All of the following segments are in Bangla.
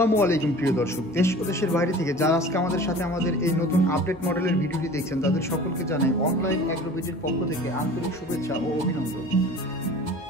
আসসালামু আলাইকুম প্রিয় দর্শক, দেশ ও দেশের বাইরে থেকে যারা আজকে আমাদের সাথে আমাদের এই নতুন আপডেট মডেলের ভিডিওটি দেখছেন তাদের সকলকে জানাই অনলাইন অ্যাগ্রোবিটির পক্ষ থেকে আন্তরিক শুভেচ্ছা ও অভিনন্দন।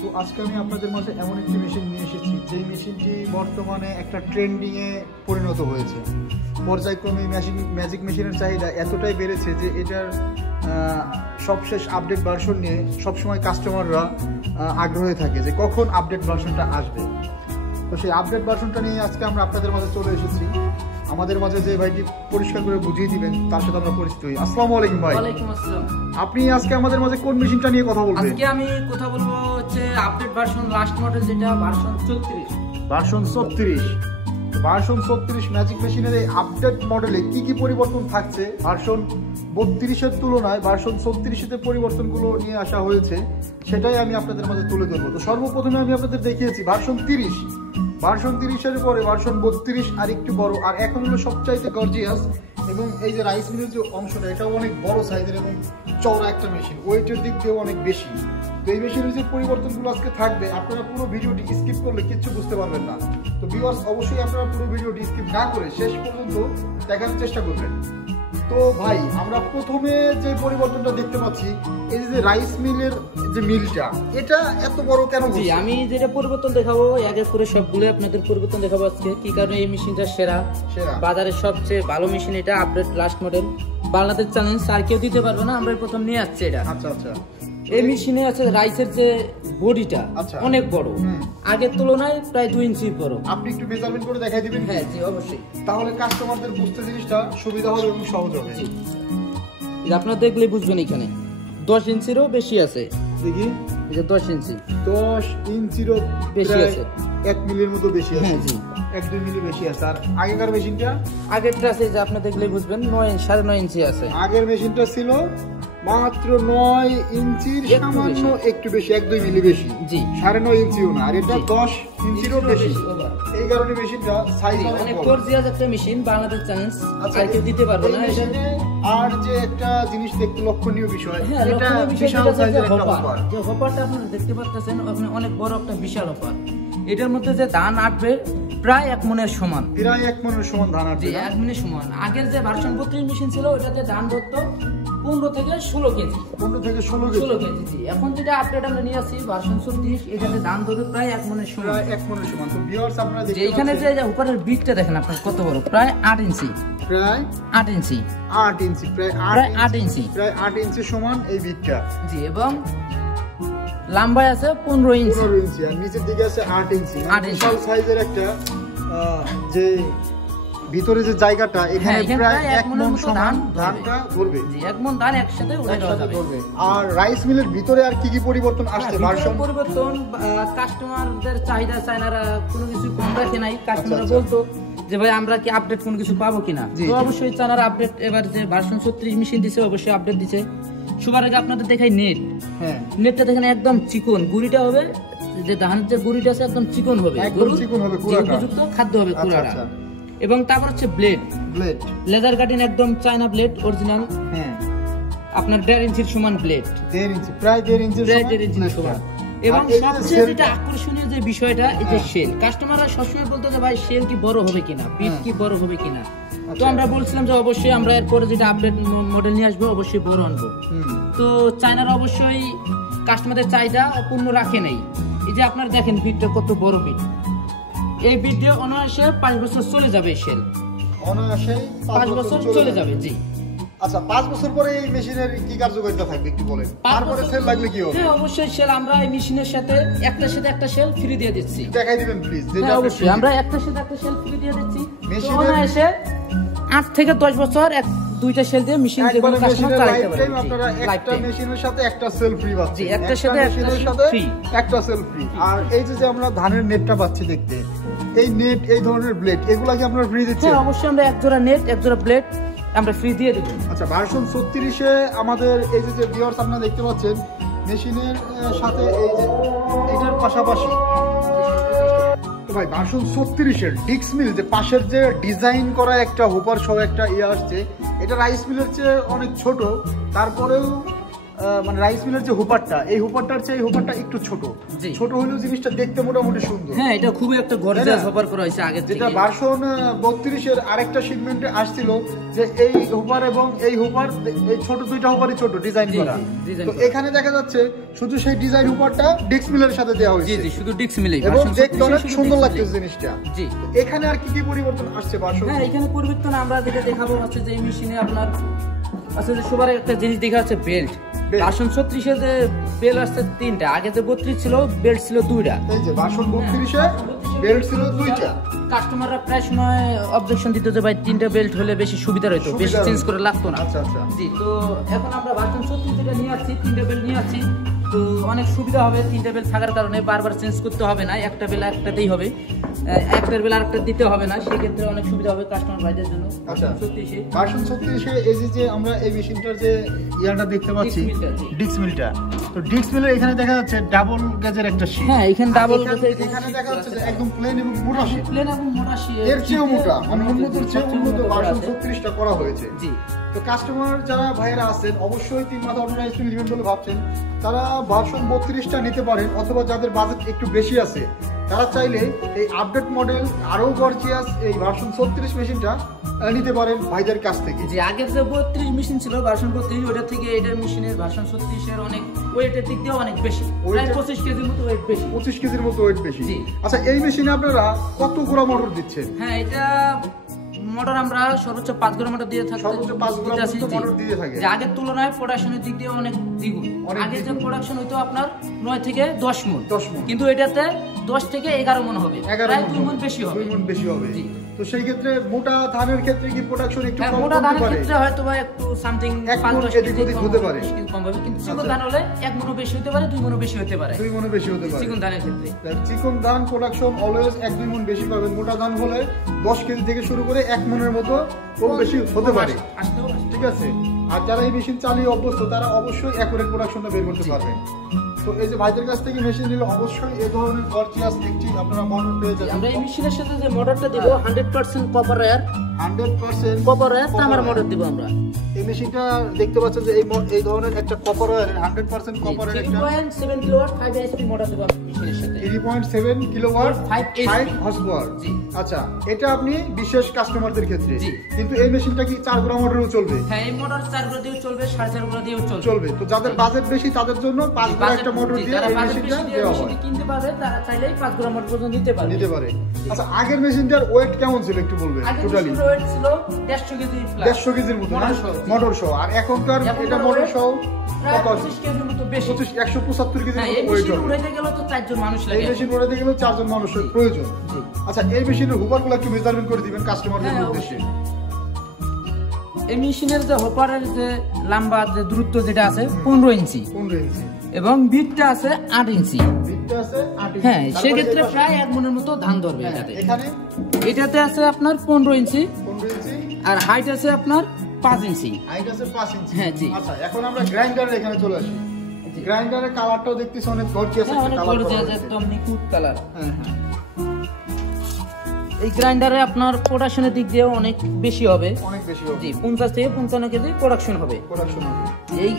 তো আজকে আমি আপনাদের মাঝে এমন একটি মেশিন নিয়ে এসেছি যেই মেশিনটি বর্তমানে একটা ট্রেন্ডিংয়ে পরিণত হয়েছে। পর্যায়ক্রমে ম্যাজিক মেশিনের চাহিদা এতটাই বেড়েছে যে এটার সবশেষ আপডেট ভার্সন নিয়ে সবসময় কাস্টমাররা আগ্রহী থাকে যে কখন আপডেট ভার্সনটা আসবে। তো সেই আপডেট ভার্সনটা নিয়ে আজকে আমরা আপনাদের মাঝে চলে এসেছি। আমাদের মাঝে যে ভাইটি পরিষ্কার করে বুঝিয়ে দিবেন তার সাথে আমরা পরিচিত হই। আসসালামু আলাইকুম ভাই। ওয়ালাইকুম আসসালাম। আপনি আজকে আমাদের মাঝে কোন মেশিনটা নিয়ে কথা বলবেন? আজকে আমি কথা বলবো হচ্ছে আপডেট ভার্সন লাস্ট মডেল, যেটা ভার্সন 34। ভার্সন 34। ভার্সন 34 ম্যাজিক মেশিনের এই আপডেট মডেলে কি কি পরিবর্তন থাকছে ভার্সন 32-এর তুলনায় ভার্সন 34-তে পরিবর্তনগুলো নিয়ে আসা হয়েছে, সেটাই আমি আপনাদের মাঝে তুলে ধরবো। তো সর্বপ্রথমে আমি আপনাদের দেখিয়েছি ভার্সন 30। ভার্সন 30-এর পরে ভার্সন 32 আর একটু বড়, আর এখন হলো সবচাইতে গর্জিয়াস। এবং এই যে রাইস মিলের যে অংশটা, এটাও অনেক বড় সাইজের এবং চওড়া একটা মেশিন, ওয়েটের দিক দিয়েও অনেক বেশি। তো এই মেশিনের যে পরিবর্তনগুলো আজকে থাকবে, আপনারা পুরো ভিডিওটি স্কিপ করলে কিচ্ছু বুঝতে পারবেন না। তো ভিউয়ার্স, অবশ্যই আপনারা পুরো ভিডিওটি স্কিপ না করে শেষ পর্যন্ত দেখার চেষ্টা করবেন। তো ভাই, আমরা প্রথমে যে পরিবর্তনটা দেখতে পাচ্ছি, এই যে রাইস মিলের যে মিলটা, এটা এত বড় কেন? জি, আমি যেটা পরিবর্তন দেখাবো আগে করে সবগুলো আপনাদের পরিবর্তন দেখাবো আজকে। কি কারণে এই মেশিনটা সেরা, বাজারের সবচেয়ে ভালো মেশিন এটা, update last model, Bangladesh challenge আর কেউ দিতে পারবে না, আমরা প্রথম নিয়ে আসছি এটা। আচ্ছা আচ্ছা। এই মেশিনে আছে রাইসের যে বডিটা অনেক বড়, আগের তুলনায় প্রায় 2 ইঞ্চি বড়। আপনি একটু মেজারমেন্ট করে দেখাই দিবেন? হ্যাঁ জি, অবশ্যই। তাহলে কাস্টমারদের বুঝতে জিনিসটা সুবিধা হবে এবং সহজ হবে। জি, আপনারা দেখলে বুঝবেন। এখানে 10 ইঞ্চিরও বেশি আছে। দেখি, এটা 10 ইঞ্চি। 10 ইঞ্চিরও বেশি আছে, 1 মিলির মতো বেশি আছে। হ্যাঁ জি, 1-2 মিলি বেশি আছে। আর আগেকার মেশিনটা, আগেরটা আছে যে আপনি দেখলে বুঝবেন 9.5 ইঞ্চি আছে। আগের মেশিনটা ছিল মাত্র 9 ইঞ্চির সামান্য একটু বেশি, 1-2 মিলি বেশি। জি, 9.5 ইঞ্চিও না, আর এটা 10 ইঞ্চিরও বেশি। এই কারণে মেশিনটা সাইজ অনেক গর্জিয়াস একটা মেশিন, বাংলাদেশ চ্যালেঞ্জ আর কেউ দিতে পারবে না। আর যে একটা জিনিস দেখতে লক্ষণীয় বিষয়, হ্যাঁ, এটা বিশাল সাইজের একটা হপার। যে হপারটা আপনারা দেখতে পাচ্ছেন, ওখানে অনেক বড় একটা বিশাল হপার। এটার মধ্যে যে ধান আটবে প্রায় 1 মণের সমান, প্রায় 1 মণের সমান ধান আটবে। 1 মণের সমান। আগের যে ভার্সন 32 মেশিন ছিল, ওটাতে ধান ধরতো 15 থেকে 16 কেজি। 15 থেকে 16 কেজি। জি, এখন যেটা আপডেট আমরা নিয়ে আসি ভার্সন 34, এটাতে ধান ধরবে প্রায় 1 মণের সমান। প্রায় 1 মণের সমান। তো ভিউয়ার্স, আপনারা দেখতে এখানে যে উপরের বিটটা দেখেন আপনার কত বড়, প্রায় 8 ইঞ্চি। প্রায় 8 ইঞ্চি, 8 ইঞ্চি, প্রায় 8 ইঞ্চি, প্রায় 8 ইঞ্চি সমান এই বিটটা। জি, এবং লম্বায় আছে 15 ইঞ্চি, 15 ইঞ্চি, আর নিচের দিকে আছে 8 ইঞ্চি। বিশাল সাইজের একটা যে ভিতরে যে জায়গাটা, এখানে প্রায় 1 মণ সমান ধানটা ধরবে। জি, 1 মণ ধান একসাথে উঠে যাবে। আর রাইস মিলের ভিতরে আর কি কি পরিবর্তন আসছে? ভার্সন পরিবর্তন, কাস্টমারদের চাহিদা, চায়নারা কোনো কিছু কম রাখে নাই। কাস্টমার বলতো যে ভাই আমরা কি আপডেট কোনো কিছু পাবো কিনা, তো অবশ্যই চায়নারা আপডেট এবার যে ভার্সন 36 মেশিন দিছে, অবশ্যই আপডেট দিছে। সবার আগে আপনাদের দেখাই নেট। হ্যাঁ, নেটটা দেখেন একদম চিকন, গুড়িটা হবে যে ধানের যে গুড়িটা আছে একদম চিকন হবে, একদম চিকন হবে, উপযুক্ত খাদ্য হবে কুড়াটা। এবং তারপর হচ্ছে ব্লেড, লেদার কাটিং, একদম চায়না ব্লেড অরিজিনাল। হ্যাঁ, আপনার 1.5 ইঞ্চির সমান ব্লেড, 1.5 ইঞ্চি, প্রায় 1.5 ইঞ্চির সমান। এবং সবচেয়ে যেটা আকর্ষণীয় যে বিষয়টা, এই যে শেল। কাস্টমাররা সবসময় বলতো যে ভাই শেল কি বড় হবে কিনা, বিট কি বড় হবে কিনা। তো আমরা বলছিলাম যে অবশ্যই আমরা এরপরে যেটা আপডেট মডেল নিয়ে আসবো অবশ্যই বড় আনবো। তো চায়নারা অবশ্যই কাস্টমারদের চাহিদা পূর্ণ রাখে নাই। এই যে আপনারা দেখেন বিটটা কত বড় বিট, এই বিট দিয়ে অনায়াসে 5 বছর চলে যাবে। এই শেল অনায়াসে 5 বছর চলে যাবে। জি, আচ্ছা, 5 বছর পরে এই মেশিনের কি কার্যকারিতা থাকবে একটু বলেন। তারপরে সেল লাগলে কি হবে? হ্যাঁ, অবশ্যই সেল আমরা এই মেশিনের সাথে একটা সেল ফ্রি দিয়ে দিচ্ছি। দেখাই দিবেন প্লিজ। হ্যাঁ, অবশ্যই আমরা একটা সেল ফ্রি দিয়ে দিচ্ছি। মেশিনে এসে 8 থেকে 10 বছর 2টা সেল দিয়ে মেশিন যে কোনো কাস্টমার চালাতে পারবে। আপনারা একটা মেশিনের সাথে একটা সেল ফ্রি পাচ্ছেন। জি, একটা সাথে একটা সেল ফ্রি। আর এই যে আমরা ধানের নেটটা পাচ্ছি দেখতে, এই নেট, এই ধরনের ব্লেড, এগুলা কি আপনারা ফ্রি দিচ্ছেন? হ্যাঁ, অবশ্যই আমরা এক জোড়া নেট, এক জোড়া ব্লেড আমরা ফ্রি দিয়ে দেব। আচ্ছা, ভার্সন 36-এ আমাদের এই যে ভিউয়ার্স আপনারা দেখতে পাচ্ছেন, মেশিনের সাথে এই যে এটার পাশাপাশি ভাই ভার্সন 36-এর ডিক্স মিল, যে পাশের যে ডিজাইন করা একটা হোপার সহ একটা আসছে, এটা রাইস মিলের চেয়ে অনেক ছোট, তারপরেও মানে রাইস মিলের যে হুপারটা, এই হুপারটার চেয়ে এই হুপারটা একটু ছোট হলেও জিনিসটা দেখতে মোটামুটি সুন্দর। হ্যাঁ, এটা খুবই একটা গর্জিয়াস হুপার করা হয়েছে আগে থেকে। যেটা ভার্সন 32 এর আরেকটা শিপমেন্টে আসছিল যে এই হুপার এবং এই হুপার, এই ছোট দুইটা হুপারই ছোট ডিজাইন করা। তো এখানে দেখা যাচ্ছে শুধু সেই ডিজাইন হুপারটা ডিক্স মিলের সাথে দেওয়া হয়েছে। জি, শুধু ডিক্স মিলে এবং দেখতে অনেক সুন্দর লাগতেছে জিনিসটা। জি, এখানে আর কি কি পরিবর্তন আসছে ভার্সন? হ্যাঁ, এখানে পরিবর্তন আমরা যেটা দেখাবো হচ্ছে যে এই মেশিনে আপনার আচ্ছা যে সবার একটা জিনিস দেখা যাচ্ছে বেল্ট। ভার্সন 36 এ যে বেল্ট আসছে 3টা, আগে যে 32 ছিল বেল্ট ছিল 2টা। এই যে ভার্সন 32 এ বেল্ট ছিল 2টা। কাস্টমাররা প্রায় সময় অবজেকশন দিত যে ভাই 3টা বেল্ট হলে বেশি সুবিধা হতো, বেশি চেঞ্জ করে লাগতো না। আচ্ছা আচ্ছা। জি, তো এখন আমরা ভার্সন 36 যেটা নিয়ে আসছি, 3টা বেল্ট নিয়ে আসছি, তো অনেক সুবিধা হবে। 3টা বেল্ট থাকার কারণে বারবার চেঞ্জ করতে হবে না, একটা বেল একটাতেই হবে, একটার বেলা আরেকটা দিতে হবে না, সেক্ষেত্রে অনেক সুবিধা হবে কাস্টমার ভাইদের জন্য। আচ্ছা, ভার্সন 36 এ এই যে আমরা এই মেশিনটার যে ইয়াটা দেখতে পাচ্ছি ডিক্স মিলটা, তো ডিক্স মিলের এখানে দেখা যাচ্ছে ডাবল গেজের একটা শীট। হ্যাঁ, এখানে ডাবল গেজের, এখানে দেখা যাচ্ছে যে একদম প্লেন এবং মোটা শীট, প্লেন এবং মোটা শীট, এর চেয়েও মোটা, মানে উন্নতর চেয়ে উন্নত ভার্সন 36টা করা হয়েছে। জি, তো কাস্টমার যারা ভাইরা আছেন অবশ্যই 3 মাথা অটোরাইজ নেবেন বলে ভাবছেন, তারা ভার্সন 32টা নিতে পারেন, অথবা যাদের বাজেট একটু বেশি আছে তারা চাইলে এই আপডেট মডেল আরো গর্জিয়াস এই ভার্সন 36 মেশিনটা নিতে পারেন ভাইদের কাছ থেকে। যে আগের যে 32 মেশিন ছিল ভার্সন 32, ওটা থেকে এটার মেশিনের ভার্সন 36 এর অনেক ওয়েটের দিক দিয়ে অনেক বেশি, প্রায় 25 কেজির মতো ওয়েট বেশি, 25 কেজির মতো ওয়েট বেশি। আচ্ছা, এই মেশিনে আপনারা কত গোড়া মোটর দিচ্ছেন? হ্যাঁ, এটা মোটর আমরা সর্বোচ্চ 5 গ্রাম মোটর দিয়ে থাকি, সর্বোচ্চ 5 গ্রাম মোটর দিয়ে থাকে। যে আগের তুলনায় প্রোডাকশনের দিক দিয়ে অনেক দ্বিগুণ। আগে যে প্রোডাকশন হইতো আপনার 9 থেকে 10 মণ, কিন্তু এটাতে 10 থেকে 11 মণ হবে, প্রায় 2 মণ বেশি হবে, 2 মণ বেশি হবে। তো সেই ক্ষেত্রে মোটা ধানের ক্ষেত্রে কি প্রোডাকশন একটু কম মোটা হতে ধানের পারে? ক্ষেত্রে হয়তো বা একটু সামথিং 5-10 কেজি হতে পারে, কম হবে, কিন্তু চিকন ধান হলে 1 মণ বেশি হতে পারে, 2 মণ বেশি হতে পারে, 2 মণ বেশি হতে পারে চিকন ধানের ক্ষেত্রে। চিকন ধান প্রোডাকশন অলওয়েজ 1-2 মণ বেশি পাবেন, মোটা ধান হলে 10 কেজি থেকে শুরু করে 1 মণের মতো কম বেশি হতে পারে। ঠিক আছে, আর যারা এই মেশিন চালিয়ে অভ্যস্ত তারা অবশ্যই অ্যাকুরেট প্রোডাকশনটা বের করতে পারবেন। তো এই যে ভাইদের কাছ থেকে মেশিন নিলে অবশ্যই এই ধরনের গর্জিয়াস একটি আপনারা মোটর পেয়ে যাবেন। আমরা এই মেশিনের সাথে যে মোটরটা দেব 100% কপার ওয়্যার, 100% কপার ওয়্যার তামার মোটর দেব আমরা। এই মেশিনটা দেখতে পাচ্ছেন যে এই ধরনের একটা কপার ওয়্যারের 100% কপারের একটা 3.7 কিলোওয়াট 5 এইচপি মোটর দেব মেশিনের সাথে। 3.7 কিলোওয়াট 5 হর্স পাওয়ার। আচ্ছা, এটা আপনি বিশেষ কাস্টমারদের ক্ষেত্রে, কিন্তু এই মেশিনটা কি 4 গ্রাম মোটরেও চলবে? হ্যাঁ, এই মোটর 4 গ্রাম দিয়েও চলবে, 4.5 গ্রাম দিয়েও চলবে। তো যাদের বাজেট বেশি তাদের জন্য 5 গ্রাম একটা মোটর দিয়ে এই মেশিনটা দেওয়া হয়। কিনতে পারবে তারা চাইলেই 5 গ্রাম মোটর পর্যন্ত নিতে পারে। আচ্ছা, আগের মেশিনটার ওয়েট কেমন ছিল একটু বলবেন? টোটালি ওয়েট ছিল 150 কেজি প্লাস, 150 কেজির মতো মোটর সহ। আর এখনকার এটা মোটর সহ কত? 25 কেজির মতো বেশি, 175 কেজির মতো ওয়েট হবে। এই মেশিন উড়াইতে গেলে তো 4 জন মানুষ লাগে, এই মেশিন উড়াইতে গেলে 4 জন মানুষের প্রয়োজন। আচ্ছা, এই মেশিনের হুপারগুলো একটু মেজারমেন্ট করে দিবেন কাস্টমারদের উদ্দেশ্যে। এই মেশিনের যে হোপারের যে লম্বা যে দূরত্ব যেটা আছে 15 ইঞ্চি, 15 ইঞ্চি, এবং বিটটা আছে 8 ইঞ্চি, বিটটা আছে 8 ইঞ্চি। হ্যাঁ, সেক্ষেত্রে প্রায় 1 মণের মতো ধান ধরবে এটাতে। এটাতে আছে আপনার 15 ইঞ্চি, আর হাইট আছে আপনার 5 ইঞ্চি, হাইট আছে 5 ইঞ্চি। হ্যাঁ, জি। আচ্ছা, এখন আমরা গ্রাইন্ডারের এখানে চলে আসি। গ্রাইন্ডারের কালারটাও দেখতেছি অনেক গর্জিয়াস একটা অনেক কালার, গর্জিয়াস, একদম নিখুঁত কালার। হ্যাঁ হ্যাঁ। এই গ্রাইন্ডারে আপনার প্রোডাকশনের দিক দিয়ে অনেক বেশি হবে, অনেক বেশি হবে। জি, 50 থেকে 55 কেজি প্রোডাকশন হবে।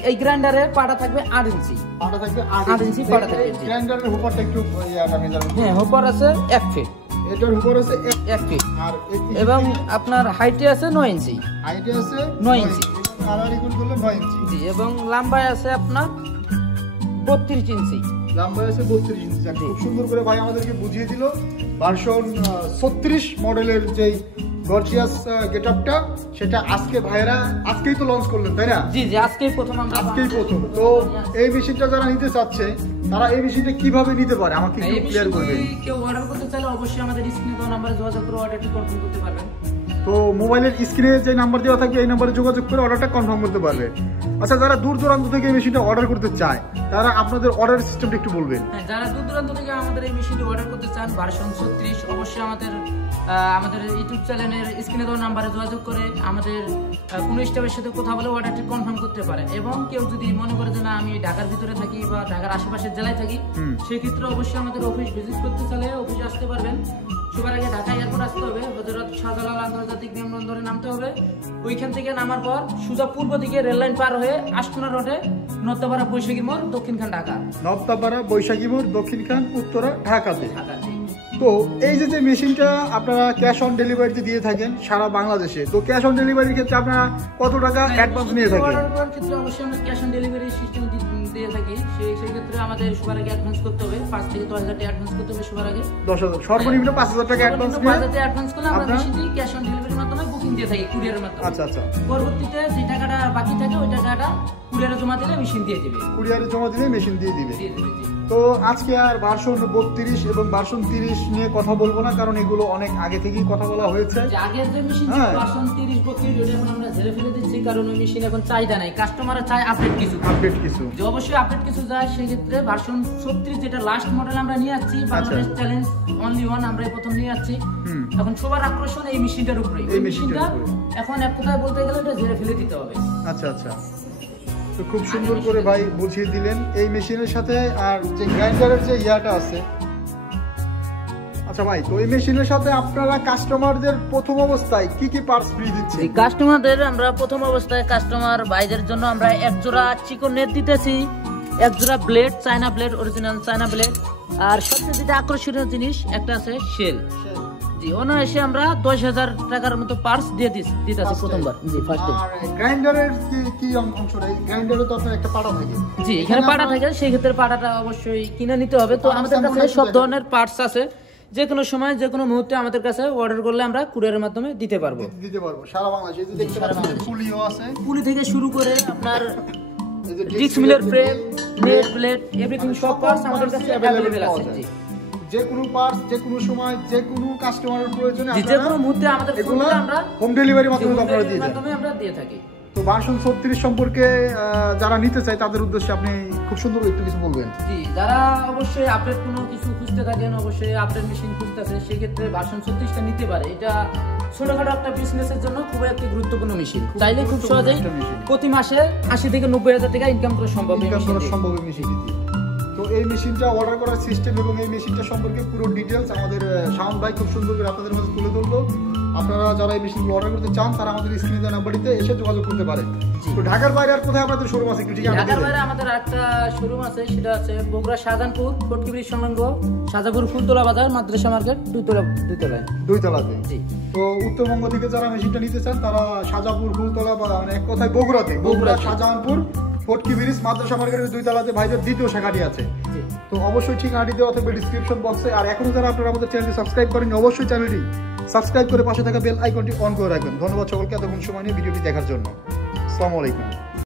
এই গ্রাইন্ডারে পাটা থাকবে 8 ইঞ্চি, পাটা থাকবে 8 ইঞ্চি পাটা থাকবে। গ্রাইন্ডারের হুপারটা একটু মেজারমেন্ট। হ্যাঁ, হুপার আছে 1 ফিট, এটার হুপার আছে 1 ফিট, আর এবং আপনার হাইটে আছে 9 ইঞ্চি, হাইটে আছে 9 ইঞ্চি, কালার ইকুয়াল করলে 9 ইঞ্চি। জি, এবং লম্বায় আছে আপনার 32 ইঞ্চি, লম্বায় আছে 32 ইঞ্চি। খুব সুন্দর করে ভাই আমাদেরকে বুঝিয়ে দিল ভার্সন 36 মডেলের যেই গর্জিয়াস গেটআপটা, সেটা আজকে ভাইরা আজকেই তো লঞ্চ করলেন, তাই না? জি জি, আজকেই প্রথম। তো এই মেশিনটা যারা নিতে চাচ্ছে তারা এই মেশিনটা কিভাবে নিতে পারে আমাকে একটু ক্লিয়ার করবেন। কেউ অর্ডার করতে চাইলে অবশ্যই আমাদের স্ক্রিনে দেওয়া নম্বরে যোগাযোগ করে অর্ডারটি কনফার্ম করতে পারবেন। তো মোবাইলের স্ক্রিনে যে নাম্বার দেওয়া থাকবে এই নাম্বারে যোগাযোগ করে অর্ডারটা কনফার্ম করতে পারবে। আচ্ছা, যারা দূর দূরান্ত থেকে এই মেশিনটা অর্ডার করতে চায় তারা আপনাদের অর্ডার সিস্টেমটা একটু বলবেন। হ্যাঁ, যারা দূর দূরান্ত থেকে আমাদের এই মেশিনটি অর্ডার করতে চান ভার্সন 36, অবশ্যই আমাদের ইউটিউব চ্যানেলের স্ক্রিনে দেওয়া নাম্বারে যোগাযোগ করে আমাদের কোনো স্টাফের সাথে কথা বলে অর্ডারটি কনফার্ম করতে পারেন। এবং কেউ যদি মনে করে যে না আমি ঢাকার ভিতরে থাকি বা ঢাকার আশেপাশের জেলায় থাকি, সেক্ষেত্রে অবশ্যই আমাদের অফিস ভিজিট করতে চাইলে অফিসে আসতে পারবেন। সবার আগে ঢাকা এয়ারপোর্ট আসতে হবে, হযরত শাহজালাল আন্তর্জাতিক বিমানবন্দরে নামতে হবে। ওইখান থেকে নামার পর সোজা পূর্ব দিকে রেল লাইন পার হয়ে আশকোনা রোডে নবতাপাড়া বৈশাখী মোড়, দক্ষিণখান ঢাকা। নবতাপাড়া বৈশাখী মোড়, দক্ষিণখান, উত্তরা, ঢাকাতে। ঢাকাতে। তো এই যে মেশিনটা আপনারা ক্যাশ অন ডেলিভারিতে দিয়ে থাকেন সারা বাংলাদেশে, তো ক্যাশ অন ডেলিভারির ক্ষেত্রে আপনারা কত টাকা অ্যাডভান্স নিয়ে থাকেন? অর্ডার করার ক্ষেত্রে অবশ্যই আমরা ক্যাশ অন ডেলিভারি সিস্টেম দিয়ে থাকি। সেই ক্ষেত্রে আমাদের সবার আগে অ্যাডভান্স করতে হবে, 5 থেকে 10,000 টাকা অ্যাডভান্স করতে হবে সবার আগে। 10,000 সর্বনিম্ন 5,000 টাকা অ্যাডভান্স করে 5,000 টাকা অ্যাডভান্স করলে আমরা মেশিনটি ক্যাশ অন ডেলিভারির মাধ্যমে বুকিং দিয়ে থাকি, কুরিয়ারের মাধ্যমে। আচ্ছা আচ্ছা। পরবর্তীতে যে টাকাটা বাকি থাকে ওই টাকাটা কুরিয়ারে জমা দিলে মেশিন দিয়ে দিবে। কুরিয়ারে জমা দিলে মেশিন দিয়ে দিবে। জি। তো আজকে আর ভার্সন 32 এবং ভার্সন 30 নিয়ে কথা বলবো না, কারণ এগুলো অনেক আগে থেকেই কথা বলা হয়েছে। যে আগের যে মেশিন ছিল ভার্সন 30 32 ওটা এখন আমরা ঝেড়ে ফেলে দিচ্ছি, কারণ ওই মেশিন এখন চাহিদা নাই, কাস্টমাররা চায় আপডেট কিছু। যে অবশ্যই আপডেট কিছু যায়, সেই ক্ষেত্রে ভার্সন 36 যেটা লাস্ট মডেল আমরা নিয়ে যাচ্ছি, বাংলাদেশ চ্যালেঞ্জ অনলি ওয়ান আমরা প্রথম নিয়ে যাচ্ছি। এখন সবার আকর্ষণ এই মেশিনটার উপরে। এই মেশিনটা এখন এক কথায় বলতে গেলে এটা ঝেড়ে ফেলে দিতে হবে। আচ্ছা আচ্ছা। তো খুব সুন্দর করে ভাই বুঝিয়ে দিলেন এই মেশিনের সাথে। আর যে গ্রাইন্ডারের যে ইয়াটা আছে, আচ্ছা ভাই, তো এই মেশিনের সাথে আপনারা কাস্টমারদের প্রথম অবস্থায় কি কি পার্টস ফ্রি দিচ্ছেন? কাস্টমারদের আমরা প্রথম অবস্থায় কাস্টমার ভাইদের জন্য আমরা এক জোড়া চিকন নেট দিতেছি, এক জোড়া blade, China blade, original China blade, আর সবচেয়ে যেটা আকর্ষণীয় জিনিস একটা আছে শেল। জি, অনায়াসে আমরা 10,000 টাকার মতো পার্টস দিয়ে দিতেছি প্রথমবার। জি, ফার্স্ট টাইম। আর গ্রাইন্ডারের কি অংশটা? গ্রাইন্ডারে তো আপনার একটা পাটা থাকে। জি, এখানে পাটা থাকে, সেই ক্ষেত্রে পাটাটা অবশ্যই কিনে নিতে হবে। তো আমাদের কাছে সব ধরনের পার্টস আছে, যে কোনো সময় যে কোনো মুহূর্তে আমাদের কাছে অর্ডার করলে আমরা কুরিয়ারের মাধ্যমে দিতে পারবো সারা বাংলাদেশে। এই যে দেখতে পাচ্ছেন পুলিও আছে, পুলি থেকে শুরু করে আপনার ডিস্ক মিলের ফ্রেম, নেট, ব্লেড, এভরিথিং সব পার্টস আমাদের কাছে अवेलेबल আছে। জি, যে কোনো পার্টস যে কোনো সময় যে কোনো কাস্টমারের প্রয়োজনে যে কোনো মুহূর্তে আমাদের ফোন করে আমরা হোম ডেলিভারি মাধ্যমে আপনারা দিয়ে দেন। আমরা দিয়ে থাকি। তো ভার্সন 36 সম্পর্কে যারা নিতে চায় তাদের উদ্দেশ্যে আপনি খুব সুন্দর একটু কিছু বলবেন। জি, যারা অবশ্যই আপডেট কোনো কিছু খুঁজতে থাকেন, অবশ্যই আপডেট মেশিন খুঁজতেছে, সেই ক্ষেত্রে ভার্সন 36টা নিতে পারে। এটা ছোটখাটো একটা বিজনেসের জন্য খুবই একটা গুরুত্বপূর্ণ মেশিন। চাইলে খুব সহজেই প্রতি মাসে 80 থেকে 90,000 টাকা ইনকাম করা সম্ভব এই মেশিনটি। তো এই মেশিনটা অর্ডার করার সিস্টেম এবং এই মেশিনটা সম্পর্কে পুরো ডিটেলস আমাদের শাওন ভাই খুব সুন্দর করে আপনাদের মাঝে তুলে ধরলো। আপনারা যারা এই মেশিনগুলো অর্ডার করতে চান তারা আমাদের স্ক্রিনে দেওয়া নাম্বারটিতে এসে যোগাযোগ করতে পারেন। তো ঢাকার বাইরে আর কোথায় আপনাদের শোরুম আছে? ঢাকার বাইরে আমাদের একটা শোরুম আছে, সেটা আছে বগুড়া শাহজাহানপুর ফটকি ব্রিজ সংলগ্ন শাহজাহানপুর ফুলতলা বাজার, মাদ্রাসা মার্কেট, দুইতলাতে। জি। তো উত্তরবঙ্গ থেকে যারা মেশিনটা নিতে চান তারা শাহজাহানপুর ফুলতলা বা মানে এক কথায় বগুড়া শাহজাহানপুর ফটকি ব্রিজ মাদ্রাসা মার্কেটের 2 তলাতে ভাইদের দ্বিতীয় শাখাটি আছে। তো অবশ্যই ঠিকানাটি দেওয়া থাকবে ডিসক্রিপশন বক্সে। আর এখনো যারা আপনারা আমাদের চ্যানেলটি সাবস্ক্রাইব করেননি, অবশ্যই চ্যানেলটি সাবস্ক্রাইব করে পাশে থাকা বেল আইকনটি অন করে রাখবেন। ধন্যবাদ সকলকে এতক্ষণ সময় নিয়ে ভিডিওটি দেখার জন্য। আসসালামু আলাইকুম।